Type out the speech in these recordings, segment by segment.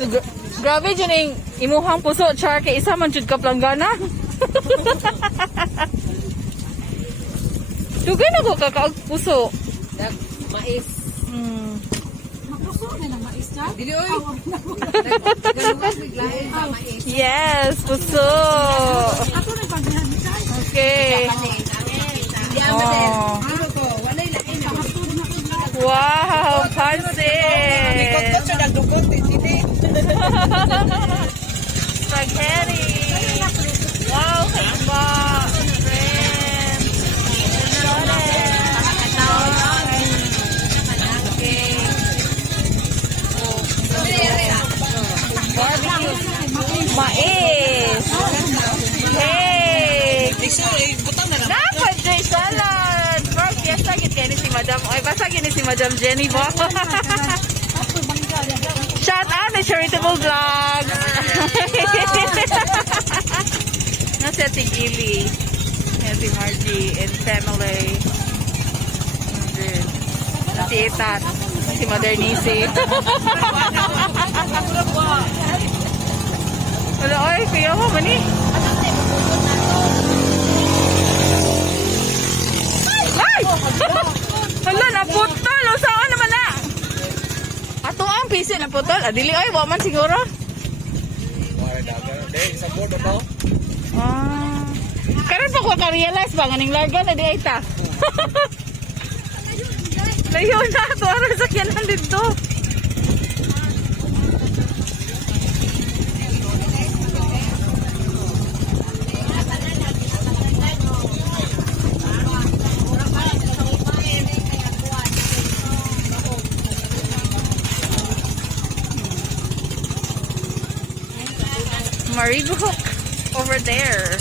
So, grabe dyan yung imuhang puso, char, kay isa man jud ka planggana. Dugay na ko kakaag puso. Mais. Mapuso na ng mais na. Dili oy. Galuwas biglain sa mais. Yes, puso. Ato na pagdahan sa. Okay. Di ama din. Oh. Ano ko? Walay lain na. Wow, pansit. Ikot ko siya nagdukot sini. Spaghetti. Wow, kaiba. Friends. Mais. Hey. Butang na lang. Dapat Jay salad. Bro, fiesta gid kay ni si Madam. Ay basa gid ni si Madam Jenny ba? Shout out to Charitable Vlogs. Nasa si Gili. Si Margie and family. And si Etat. Si Mother Nisi. Wala, oy, kuya mo, mani. Ay! Hala, naputol. O, saan naman na? Ato ang pisi naputol. Dili, oy, waman siguro. Karon pa ko ka-realize ba, nganing larga na di ay ta. Layo na, ito ang sakyanan dito. Marigook over there.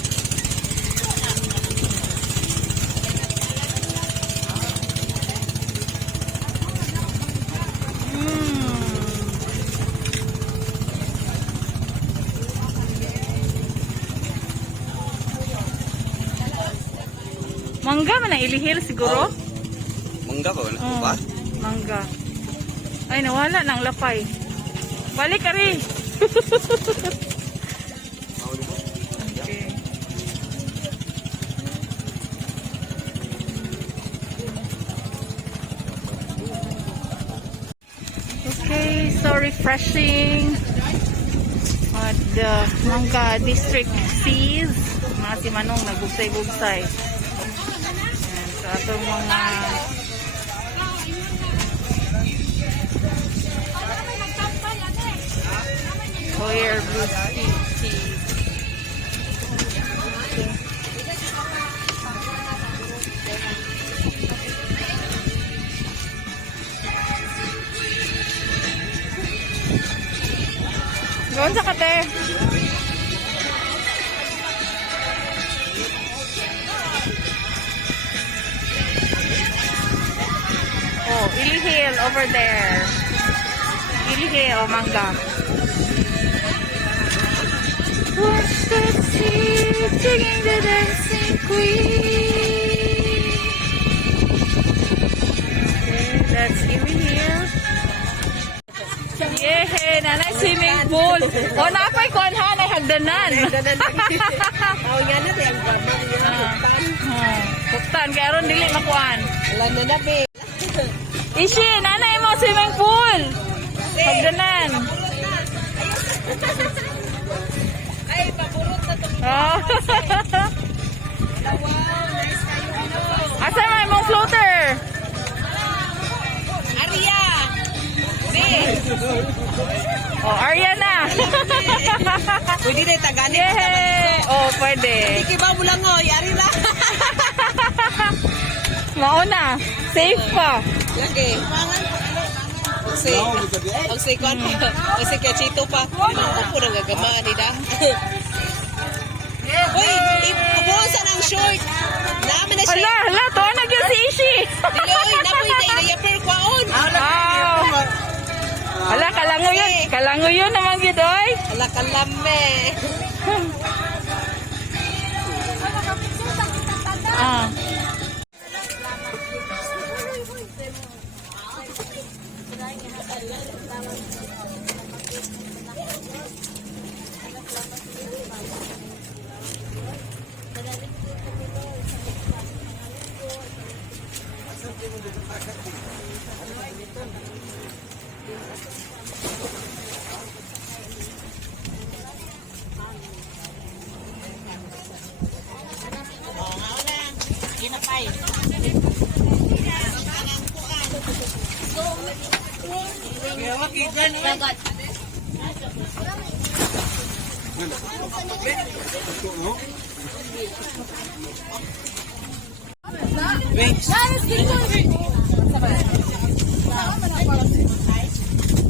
Mangga man ang ilihil siguro? Mangga ba? Oh, Ba? mangga. Ay, nawala ng lapay. Balik ka rin. Okay. Okay, so refreshing. At the Mangga District Seas. Mga si Manong nagbugsay-bugsay. Ayan, sa atong mga Hoyer Blue Tea. Gawin sa kate. Oh, Ilihil over there. Ilihil, Mangga. Watch the sea, singing the dancing queen. Okay, that's Ilihil. Yehey, nanay swimming pool. O, napay ko ha, nay hagdanan. Tao yan na din. Buktan, kaya ron dili makuan. Alam na na be. Ishi, nanay mo swimming pool. Hagdanan. Ay, paborot na itong Oh. wow, nice kayo. Asa may mong floater? Arya! Be! Oh, Arya na. Pwede na itaganin. Yehey. Oh, pwede. Hindi ba mo lang o, yari lang. Mauna. Safe pa. Lagi. Ang si Kwan pa. Ang si Kachito pa. Ano po nang gagamaan nila. Uy, ipubusan ang short. Naman na siya. Hala, hala. Tuwa na yun si Ishi. Dili, uy, napoy tayo na yapir kwaon. Wow. Hala, kalango yun. Kalango yun naman gito, oy. Ala kalame. Ah.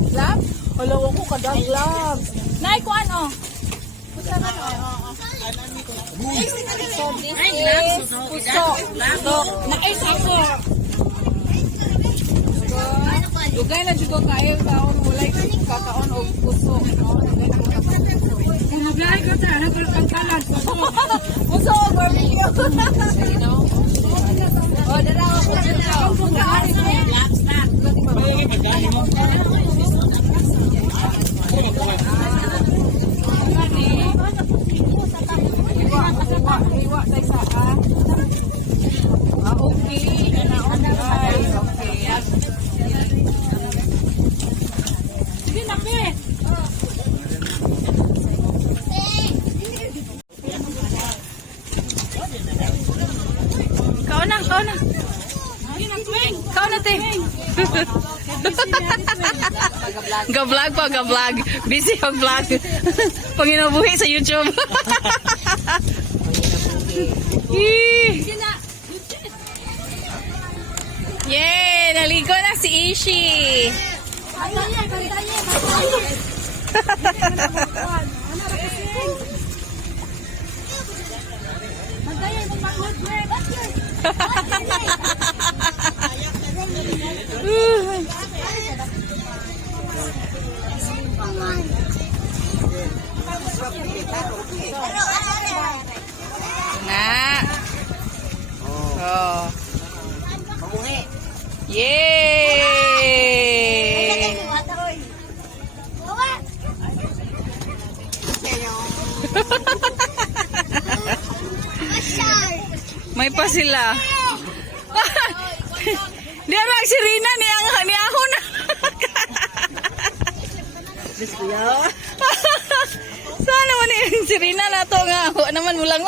Lab? Wala ko kadag lab. Nay, kuan oh. So this is puso. Na-ice ako. Lugay na dito kayo kaon mulay kakaon og puso. Kung maglay ko sa anak ko ang kalat. Puso og barbecue. Oh, dala ako Iwa sa isa ka. Okay. Guys, okay. Sige na, pe. Kau na. Kau na, te. Ga-vlog pa, ga-vlog. Busy ang vlog. Panginabuhi sa YouTube. Yay! Naligo na si Ishi. Nga. Oh. Yay! May pa sila. Di ano ang sirina ni ako na. Saan naman yung sirina na to nga? Huwag naman mo lang.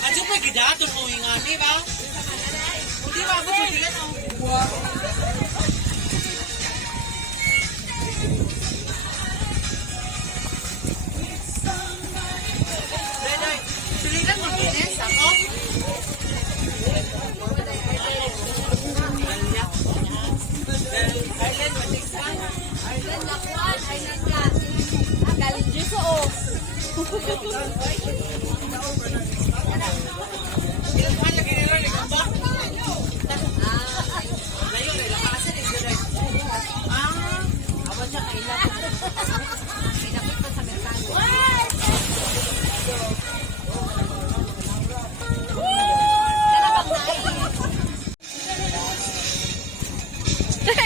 Aja pa gidaton mo yung di ba? Di ba ako tuligan ang buwa? Tuligan mo kinis ako?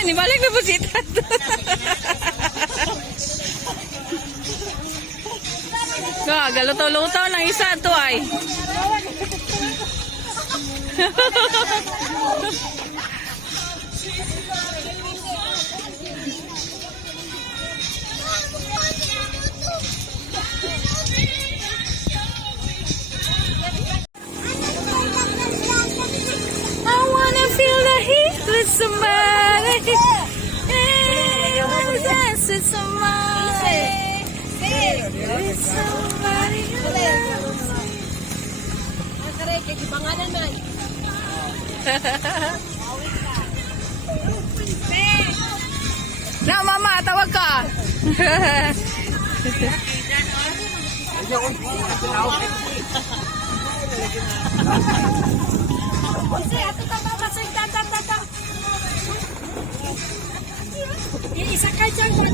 Ni balik na po si Tato. Galutaw-lutaw ng isa to ay. somebody. Dance with somebody. With somebody else. Na, mama, tawag ka. Isakay dyan ko.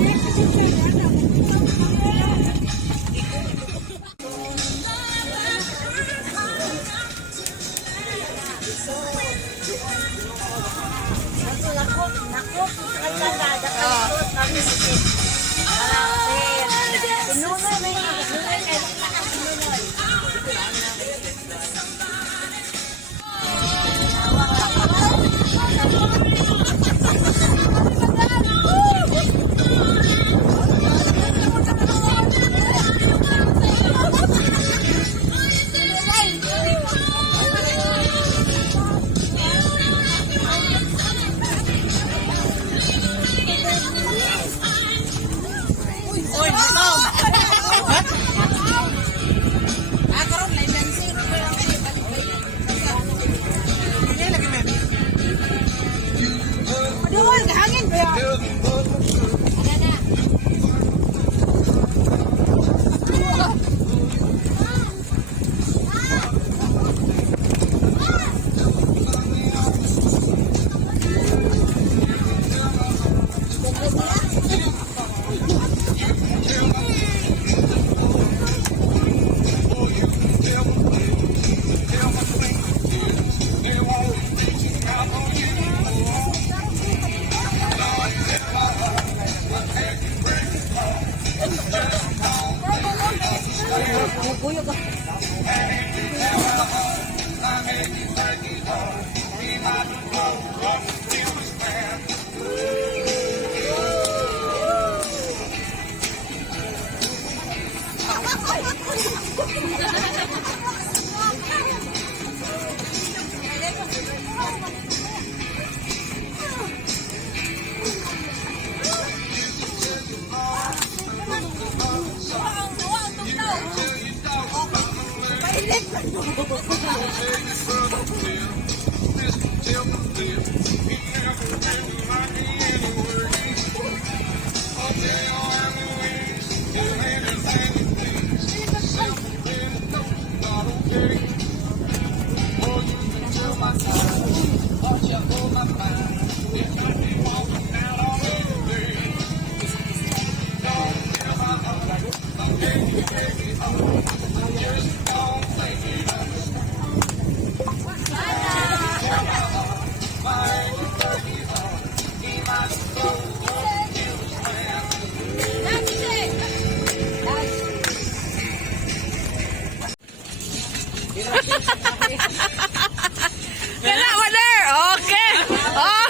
Kala mo there. Okay. Oh.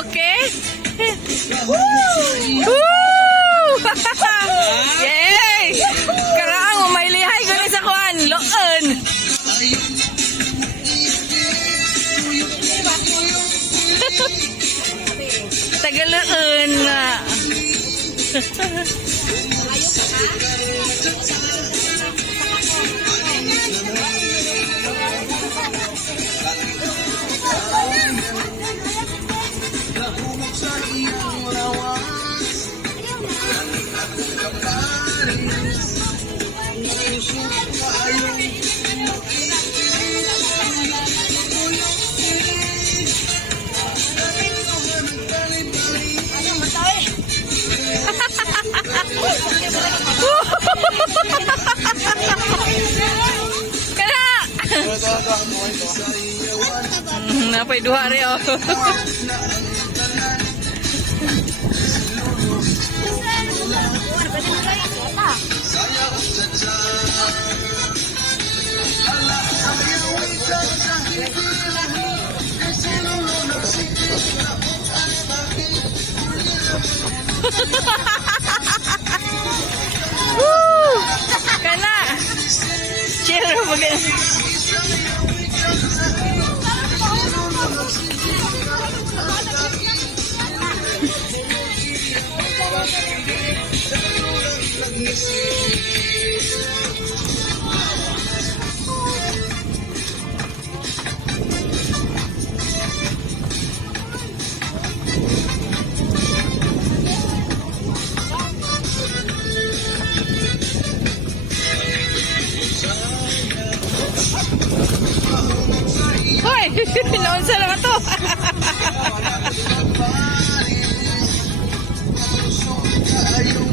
Okay. Woo! Yay! Karaang may lihay ko ni sa kuan. Loon. Tagaloon na. Kana. Napay duha rin oh. Woo! Kana. Chill mo Hoy, naunsa lang ato. Ayun